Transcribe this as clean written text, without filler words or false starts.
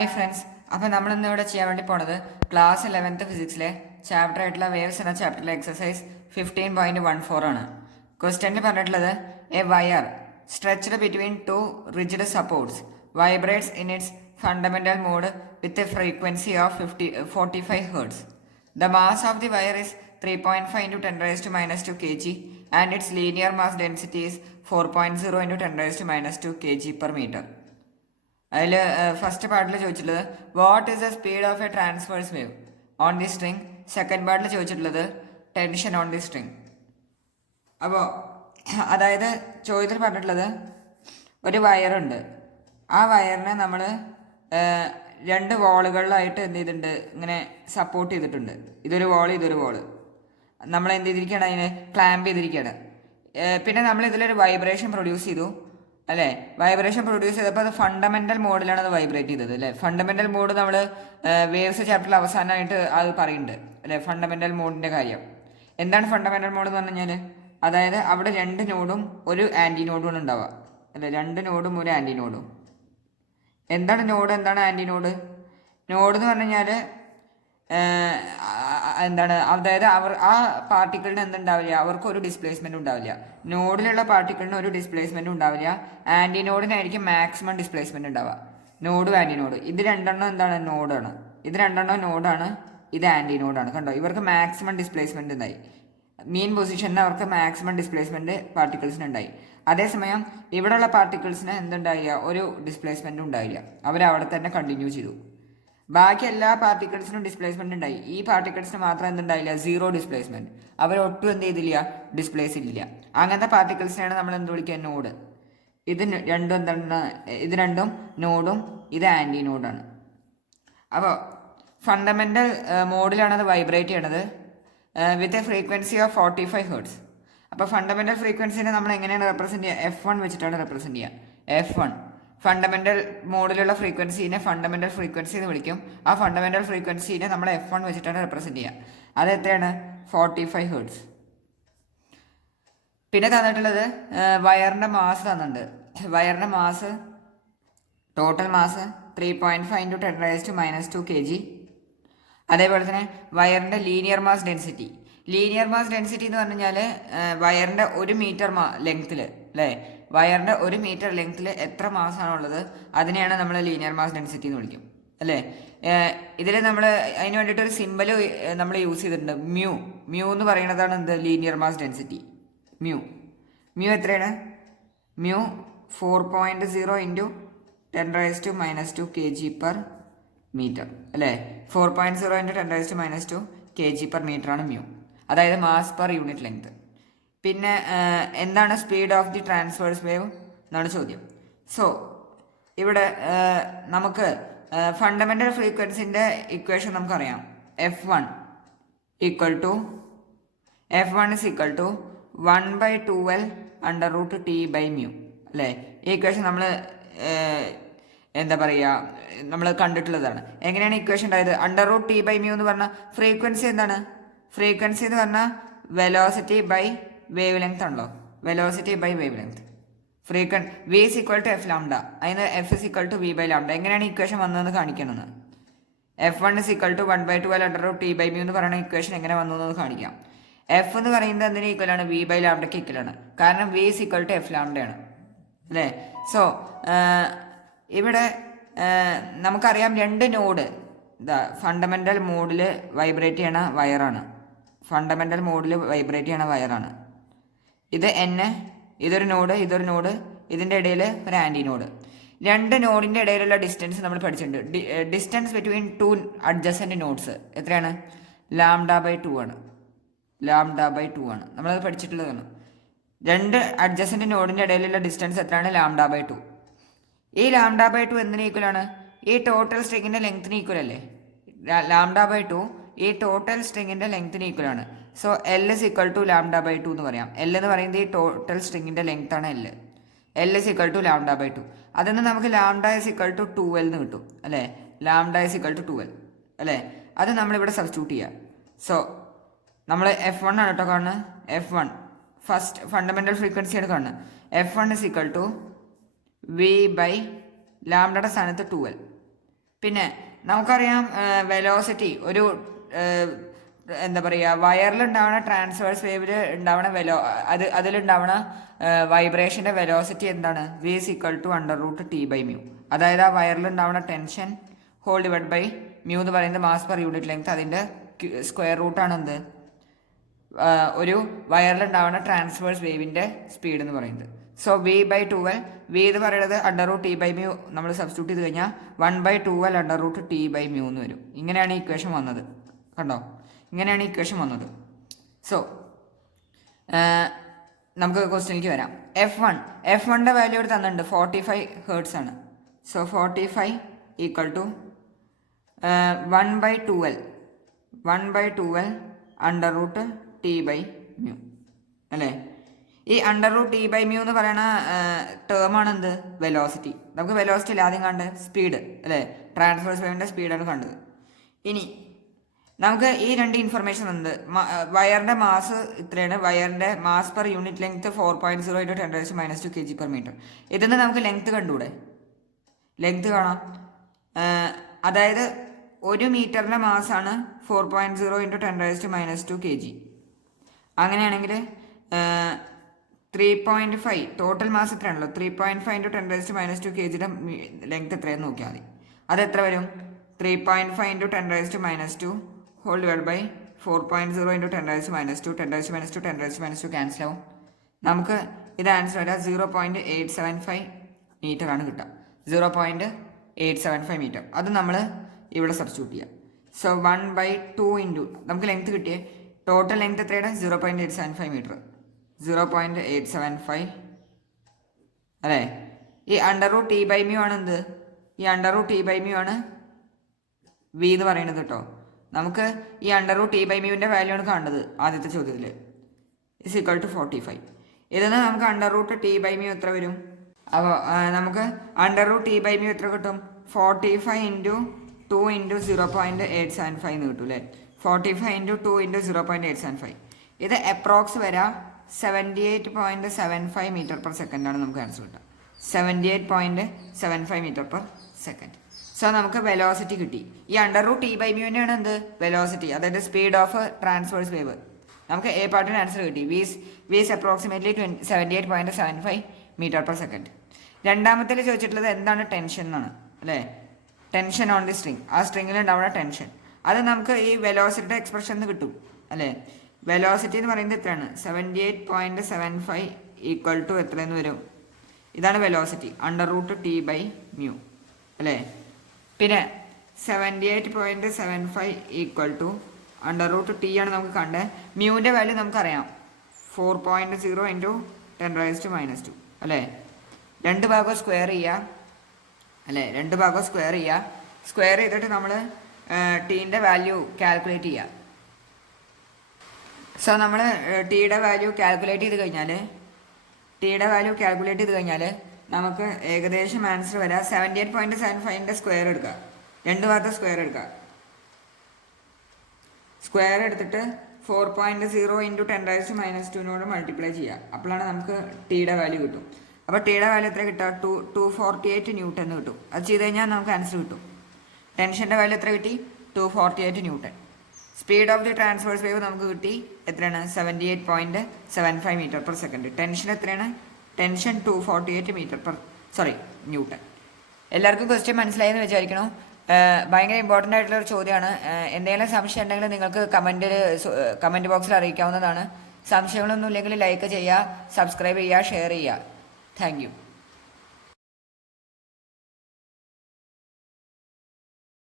Hi friends, അപ്പോൾ നമ്മളിന്ന് ഇവിടെ ചെയ്യാൻ വേണ്ടി പോണത് ക്ലാസ് 11th ഫിസിക്സിലെ ചാപ്റ്റർ ആയിട്ടുള്ള വേവ്സ് എന്ന ചാപ്റ്ററിലെ എക്സസൈസ് 15.14 ആണ്. ക്വസ്റ്റ്യനിൽ പറഞ്ഞിട്ടുള്ളത് a wire stretched between two rigid supports vibrates in its fundamental mode with a frequency of 45 hertz. The mass of the wire is 3.5 into 10 raised to minus 2 kg and its linear mass density is 4.0 into 10 raised to minus 2 kg per meter. അതിൽ first പാർട്ടിൽ ചോദിച്ചിട്ടുള്ളത് what is the speed of A transverse wave on the string. Second പാർട്ടിൽ ചോദിച്ചിട്ടുള്ളത് tension on the string. അപ്പോൾ അതായത് ചോദ്യത്തിൽ പറഞ്ഞിട്ടുള്ളത് ഒരു വയറുണ്ട്, ആ വയറിനെ നമ്മൾ രണ്ട് വോളുകളിലായിട്ട് എന്ത് ചെയ്തിട്ടുണ്ട്, ഇങ്ങനെ സപ്പോർട്ട് ചെയ്തിട്ടുണ്ട്. ഇതൊരു വോള്, ഇതൊരു വോള്. നമ്മൾ എന്ത് ചെയ്തിരിക്കുകയാണ്, അതിനെ ക്ലാമ്പ് ചെയ്തിരിക്കുകയാണ്. പിന്നെ നമ്മൾ ഇതിലൊരു വൈബ്രേഷൻ പ്രൊഡ്യൂസ് ചെയ്തു അല്ലേ. വൈബ്രേഷൻ പ്രൊഡ്യൂസ് ചെയ്തപ്പോൾ അത് ഫണ്ടമെന്റൽ മോഡിലാണ് അത് വൈബ്രേറ്റ് ചെയ്തത് അല്ലേ. ഫണ്ടമെന്റൽ മോഡ് നമ്മൾ വേവ്സ് ചാപ്റ്ററിൽ അവസാനമായിട്ട് അത് പറയുന്നുണ്ട് അല്ലേ, ഫണ്ടമെന്റൽ മോഡിന്റെ കാര്യം. എന്താണ് ഫണ്ടമെന്റൽ മോഡ് എന്ന് പറഞ്ഞു കഴിഞ്ഞാൽ, അതായത് അവിടെ രണ്ട് നോഡും ഒരു ആന്റി നോഡും ഉണ്ടാവുക അല്ലെ. രണ്ട് നോഡും ഒരു ആന്റി നോഡും. എന്താണ് നോഡ്, എന്താണ് ആന്റി നോഡ്? നോഡ് എന്ന് പറഞ്ഞു കഴിഞ്ഞാൽ എന്താണ്, അതായത് ആ പാർട്ടിക്കിളിന് എന്തുണ്ടാവില്ല, അവർക്ക് ഒരു ഡിസ്പ്ലേസ്മെന്റ് ഉണ്ടാവില്ല. നോഡിലുള്ള പാർട്ടിക്കിളിന് ഒരു ഡിസ്പ്ലേസ്മെന്റ് ഉണ്ടാവില്ല. ആന്റി നോഡിനായിരിക്കും മാക്സിമം ഡിസ്പ്ലേസ്മെന്റ് ഉണ്ടാവുക. നോഡും ആന്റി നോഡ് ഇത് രണ്ടെണ്ണം എന്താണ്, നോഡാണ്. ഇത് രണ്ടെണ്ണം നോഡാണ്, ഇത് ആന്റി നോഡാണ്. കണ്ടോ, ഇവർക്ക് മാക്സിമം ഡിസ്പ്ലേസ്മെന്റ് ഉണ്ടായി. മീൻ പൊസിഷനിൽ അവർക്ക് മാക്സിമം ഡിസ്പ്ലേസ്മെന്റ് പാർട്ടിക്കിൾസിന് ഉണ്ടായി. അതേസമയം ഇവിടെയുള്ള പാർട്ടിക്കിൾസിന് എന്തുണ്ടായില്ല, ഒരു ഡിസ്പ്ലേസ്മെന്റ് ഉണ്ടായില്ല. അവരവിടെ തന്നെ കണ്ടിന്യൂ ചെയ്തു. ബാക്കി എല്ലാ പാർട്ടിക്കിൾസിനും ഡിസ്പ്ലേസ്മെന്റ് ഉണ്ടായി. ഈ പാർട്ടിക്കിൾസിന് മാത്രം എന്തുണ്ടായില്ല, സീറോ ഡിസ്പ്ലേസ്മെന്റ്. അവരൊട്ടും എന്ത് ചെയ്തില്ല, ഡിസ്പ്ലേസ് ഇല്ല. അങ്ങനത്തെ പാർട്ടിക്കിൾസിനെയാണ് നമ്മൾ എന്ത് വിളിക്കുക, നോഡ്. ഇത് രണ്ടും എന്താണ്, ഇത് രണ്ടും നോഡും ഇത് ആന്റി നോഡാണ്. അപ്പോൾ ഫണ്ടമെന്റൽ മോഡിലാണ് അത് വൈബ്രേറ്റ് ചെയ്യണത് വിത്ത് എ ഫ്രീക്വൻസി ഓഫ് 45 ഹെർട്സ്. അപ്പോൾ ഫണ്ടമെന്റൽ ഫ്രീക്വൻസിനെ നമ്മൾ എങ്ങനെയാണ് റെപ്രസെന്റ് ചെയ്യുക, F1 വെച്ചിട്ടാണ് റെപ്രസെന്റ് ചെയ്യുക. F1 ഫണ്ടമെന്റൽ മോഡിലുള്ള ഫ്രീക്വൻസിനെ ഫണ്ടമെന്റൽ ഫ്രീക്വൻസി എന്ന് വിളിക്കും. ആ ഫണ്ടമെന്റൽ ഫ്രീക്വൻസിനെ നമ്മൾ F1 വെച്ചിട്ടാണ് റെപ്രസെന്റ് ചെയ്യുക. അത് എത്രയാണ്, 45 ഹെർട്സ്. പിന്നെ തന്നിട്ടുള്ളത് വയറിന്റെ മാസ് തന്നിട്ടുണ്ട്. വയറിന്റെ mass, total mass 3.5 into 10 raised to minus 2 kg. അതേപോലെ തന്നെ വയറിന്റെ linear mass density. Linear mass density എന്ന് പറഞ്ഞു കഴിഞ്ഞാൽ വയറിന്റെ 1 മീറ്റർ ലെങ്ത്തിൽ അല്ലേ, വയറിന്റെ 1 മീറ്റർ ലെങ്ത്തിൽ എത്ര മാസാണുള്ളത് അതിനെയാണ് നമ്മൾ ലീനിയർ മാസ് ഡെൻസിറ്റി എന്ന് വിളിക്കും അല്ലേ. ഇതിൽ നമ്മൾ അതിന് വേണ്ടിയിട്ട് ഒരു സിമ്പല് നമ്മൾ യൂസ് ചെയ്തിട്ടുണ്ട്, മ്യൂ. മ്യൂ എന്ന് പറയുന്നതാണ് എന്ത്, ലീനിയർ മാസ് ഡെൻസിറ്റി. മ്യൂ എത്രയാണ്, mu 4.0 into 10 raised to minus 2 kg per meter അല്ലേ. 4.0 into 10 raised to minus 2 kg per meter ആണ് മ്യൂ, അതായത് മാസ് പെർ യൂണിറ്റ് ലെങ്ത്. പിന്നെ എന്താണ് speed of the transverse wave എന്നാണ് ചോദ്യം. സോ ഇവിടെ നമുക്ക് ഫണ്ടമെന്റൽ ഫ്രീക്വൻസിന്റെ ഇക്വേഷൻ നമുക്കറിയാം. F1 is equal to 1/2L under root T by mu അല്ലേ. ഈ ഇക്വേഷൻ നമ്മൾ എന്താ പറയുക, നമ്മൾ കണ്ടിട്ടുള്ളതാണ്. എങ്ങനെയാണ് ഇക്വേഷൻ ഉണ്ടായത്, under root t by mu എന്ന് പറഞ്ഞാൽ ഫ്രീക്വൻസി എന്താണ്, ഫ്രീക്വൻസി എന്ന് പറഞ്ഞാൽ വെലോസിറ്റി ബൈ വേവ് ലെങ്ത് ആണല്ലോ. Velocity by wavelength. V is equal to f lambda, അതിന് f is equal to v by lambda. എങ്ങനെയാണ് ഇക്വേഷൻ വന്നതെന്ന് കാണിക്കണമെന്ന്. F1 is equal to 1/2L under root T by mu എന്ന് പറയുന്ന equation എങ്ങനെ വന്നു എന്ന് കാണിക്കാം. എഫ് എന്ന് പറയുന്നത് എന്തിന് ഈക്വൽ ആണ്, വി ബൈ ലാംഡയ്ക്ക് ഈക്വൽ ആണ്. കാരണം v is equal to f ലാംഡയാണ് അല്ലേ. സോ ഇവിടെ നമുക്കറിയാം രണ്ട് നോഡ് ഫണ്ടമെന്റൽ മോഡിൽ വൈബ്രേറ്റ് ചെയ്യണ വയറാണ്. ഫണ്ടമെന്റൽ മോഡിൽ വൈബ്രേറ്റ് ചെയ്യണ വയറാണ്. ഇത് N, ഇതൊരു നോഡ്, ഇതൊരു നോഡ്, ഇതിൻ്റെ ഇടയിൽ ഒരു ആൻറ്റി നോഡ്. രണ്ട് നോഡിൻ്റെ ഇടയിലുള്ള ഡിസ്റ്റൻസ് നമ്മൾ പഠിച്ചിട്ടുണ്ട്. Distance between two adjacent nodes എത്രയാണ്, λ/2 ആണ്. λ/2 ആണ്, നമ്മളത് പഠിച്ചിട്ടുള്ളതാണ്. രണ്ട് അഡ്ജസൻറ്റ് നോഡിൻ്റെ ഇടയിലുള്ള ഡിസ്റ്റൻസ് എത്രയാണ്, λ/2. ഈ λ/2 എന്തിന് ഈക്വലാണ്, ഈ ടോട്ടൽ സ്ട്രിങ്ങിൻ്റെ ലെങ്ത്തിന് ഈക്വൽ അല്ലേ. λ/2 ഈ ടോട്ടൽ സ്ട്രിങ്ങിൻ്റെ ലെങ്ത്തിന് ഈക്വൽ ആണ്. So L is equal to λ/2 എന്ന് പറയാം. L എന്ന് പറയുന്നത് ഈ ടോട്ടൽ സ്ട്രിങ്ങിൻ്റെ ലെങ്ത് ആണ് L. L is equal to λ/2. അതിൽ നിന്ന് നമുക്ക് λ is equal to 2L എന്ന് കിട്ടും അല്ലേ. λ is equal to 2L അല്ലേ. അത് നമ്മളിവിടെ സബ്സ്റ്റിറ്റ്യൂട്ട് ചെയ്യാം. സോ നമ്മൾ F1 ആണ് കേട്ടോ കാണുന്നത്. F1 ഫസ്റ്റ് ഫണ്ടമെന്റൽ ഫ്രീക്വൻസിയാണ് കാണുന്നത്. F1 is equal to V by ലാംഡയുടെ സ്ഥാനത്ത് 2L. പിന്നെ നമുക്കറിയാം വെലോസിറ്റി ഒരു എന്താ പറയുക വയറിലുണ്ടാവണ ട്രാൻസ്വേഴ്സ് വേവിൽ ഉണ്ടാവണ അതിലുണ്ടാവണ വൈബ്രേഷൻ്റെ വെലോസിറ്റി എന്താണ് v is equal to √T/μ. അതായത് ആ വയറിലുണ്ടാവണ tension whole divide by mu എന്ന് പറയുന്നത് മാസ് പെർ യൂണിറ്റ് ലെങ്ത്, അതിൻ്റെ സ്ക്വയർ റൂട്ടാണ് എന്ത് ഒരു വയറിലുണ്ടാവുന്ന ട്രാൻസ്വേഴ്സ് വേവിൻ്റെ സ്പീഡ് എന്ന് പറയുന്നത്. സോ v/12 v എന്ന് പറയുന്നത് √T/μ നമ്മൾ സബ്സ്റ്റിറ്റ്യൂട്ട് ചെയ്ത് കഴിഞ്ഞാൽ 1/12 √T/μ എന്ന് വരും. ഇങ്ങനെയാണ് ഇക്വേഷൻ വന്നത്. കണ്ടോ, ഇങ്ങനെയാണ് ഇക്വേഷൻ വന്നത്. സോ നമുക്ക് ക്വസ്റ്റ്യനിലേക്ക് വരാം. F1ൻ്റെ വാല്യൂ ഇവിടെ തന്നിട്ടുണ്ട് 45 ഹേർട്സ് ആണ്. സോ 45 ഈക്വൽ ടു 1/12 √T/μ അല്ലേ. ഈ √T/μ എന്ന് പറയുന്ന ടേമാണ് എന്ത് വെലോസിറ്റി. നമുക്ക് വെലോസിറ്റി ഇല്ല, ആദ്യം കണ്ട് സ്പീഡ് അല്ലേ, ട്രാൻസ്വേഴ്സ് വേവിൻ്റെ സ്പീഡാണ് കണ്ടത്. ഇനി നമുക്ക് ഈ രണ്ട് ഇൻഫർമേഷൻ ഉണ്ട്. വയറിൻ്റെ മാസ് ഇത്രയാണ്, വയറിൻ്റെ mass per unit length 4.0 × 10⁻² kg/m. ഇതിന് നമുക്ക് ലെങ്ത് കണ്ടുകൂടെ, ലെങ്ത് കാണാം. അതായത് 1 മീറ്ററിൻ്റെ മാസാണ് 4.0 × 10⁻² kg. അങ്ങനെയാണെങ്കിൽ 3.5 ടോട്ടൽ മാസ് എത്രയാണല്ലോ, 3.5 × 10⁻² kgയുടെ ലെങ്ത് എത്രയെന്ന് നോക്കിയാൽ മതി. അത് എത്ര വരും? 3.5 × 10⁻² ഹോൾ ഡിവൈഡ് ബൈ 4.0 × 10⁻². 10⁻² ക്യാൻസൽ ആവും. നമുക്ക് ഇത് ആൻസർ വരിക 0.875 മീറ്റർ ആണ് കിട്ടുക. 0.875 മീറ്റർ. അത് നമ്മൾ ഇവിടെ സബ്സ്റ്റിറ്റ്യൂട്ട് ചെയ്യാം. സോ 1/2 നമുക്ക് ലെങ്ത് കിട്ടിയേ ടോട്ടൽ ലെങ്ത് എത്രയാണ്? 0.875 മീറ്റർ. 0.875 അല്ലേ. ഈ √T/μ ആണ് എന്ത്, ഈ √T/μ ആണ് v എന്ന് പറയുന്നത് കേട്ടോ. നമുക്ക് ഈ √T/μ വാല്യൂ ആണ് കാണേണ്ടത് ആദ്യത്തെ ചോദ്യത്തിൽ. Is equal to 45. ഇതിന് നമുക്ക് √T/μ എത്ര വരും? അപ്പോൾ നമുക്ക് √T/μ എത്ര കിട്ടും? 45 × 2 × 0.875 എന്ന് കിട്ടും അല്ലേ. 45 × 2 × 0.875. ഇത് അപ്രോക്സ് വരാം 78.75 മീറ്റർ പെർ സെക്കൻഡ് ആണ് നമുക്ക് ആൻസർ കിട്ടുക. 78.75 മീറ്റർ പെർ സെക്കൻഡ്. സോ നമുക്ക് വെലോസിറ്റി കിട്ടി. ഈ √T/μ ആണ് എന്ത് വെലോസിറ്റി, അതായത് സ്പീഡ് ഓഫ് ട്രാൻസ്വേഴ്സ് വേവ്. നമുക്ക് എ പാർട്ടിന് ആൻസർ കിട്ടി. V is approximately 78.75 metre per second. രണ്ടാമത്തിൽ ചോദിച്ചിട്ടുള്ളത് എന്താണ് ടെൻഷൻ എന്നാണ് അല്ലേ. ടെൻഷൻ ഓൺ ദി സ്ട്രിങ്, ആ സ്ട്രിങ്ങിൽ ഉണ്ടാവുന്ന ടെൻഷൻ, അത് നമുക്ക് ഈ വെലോസിറ്റിയുടെ എക്സ്പ്രഷൻ കിട്ടും അല്ലേ. വെലോസിറ്റി എന്ന് പറയുന്നത് എത്രയാണ്? 78.75 ഈക്വൽ ടു എത്രയെന്ന് വരും? ഇതാണ് വെലോസിറ്റി √T/μ അല്ലേ. പിന്നെ 78.75 ഈക്വൽ ടു √T ആണ് നമുക്ക് കണ്ടത്. മ്യൂവിൻ്റെ വാല്യൂ നമുക്കറിയാം 4.0 × 10⁻² അല്ലേ. രണ്ട് ഭാഗം സ്ക്വയർ ചെയ്യുക അല്ലേ, രണ്ട് ഭാഗം സ്ക്വയർ ചെയ്യുക. സ്ക്വയർ ചെയ്തിട്ട് നമ്മൾ ടീൻ്റെ വാല്യൂ കാൽക്കുലേറ്റ് ചെയ്യുക. സോ നമ്മൾ ടീയുടെ വാല്യൂ കാൽക്കുലേറ്റ് ചെയ്ത് കഴിഞ്ഞാൽ നമുക്ക് ഏകദേശം ആൻസർ വരാം 78.75ൻ്റെ സ്ക്വയർ എടുക്കുക. രണ്ട് ഭാഗത്ത് സ്ക്വയർ എടുക്കുക. സ്ക്വയർ എടുത്തിട്ട് 4.0 × 10⁻² മൾട്ടിപ്ലൈ ചെയ്യുക. അപ്പോഴാണ് നമുക്ക് ടീയുടെ വാല്യൂ കിട്ടും. അപ്പോൾ ടീയുടെ വാല്യൂ എത്ര കിട്ടുക? 248 ന്യൂട്ടൺ എന്ന് കിട്ടും. അത് ചെയ്ത് കഴിഞ്ഞാൽ നമുക്ക് ആൻസർ കിട്ടും. ടെൻഷൻ്റെ വാല്യൂ എത്ര കിട്ടി? 248 newton. Speed of the transverse wave നമുക്ക് കിട്ടി എത്രയാണ്? 78.75 മീറ്റർ പെർ സെക്കൻഡ്. ടെൻഷൻ എത്രയാണ്? Tension 248 newton. എല്ലാവർക്കും ക്വസ്റ്റ്യൻ മനസ്സിലായെന്ന് വിചാരിക്കണോ? ഭയങ്കര ഇമ്പോർട്ടൻ്റ് ആയിട്ടുള്ളൊരു ചോദ്യമാണ്. എന്തെങ്കിലും സംശയം ഉണ്ടെങ്കിൽ നിങ്ങൾക്ക് കമൻറ്റ് ബോക്സിൽ അറിയിക്കാവുന്നതാണ്. സംശയങ്ങളൊന്നും ഇല്ലെങ്കിൽ ലൈക്ക് ചെയ്യുക, സബ്സ്ക്രൈബ് ചെയ്യുക, ഷെയർ ചെയ്യുക. Thank you.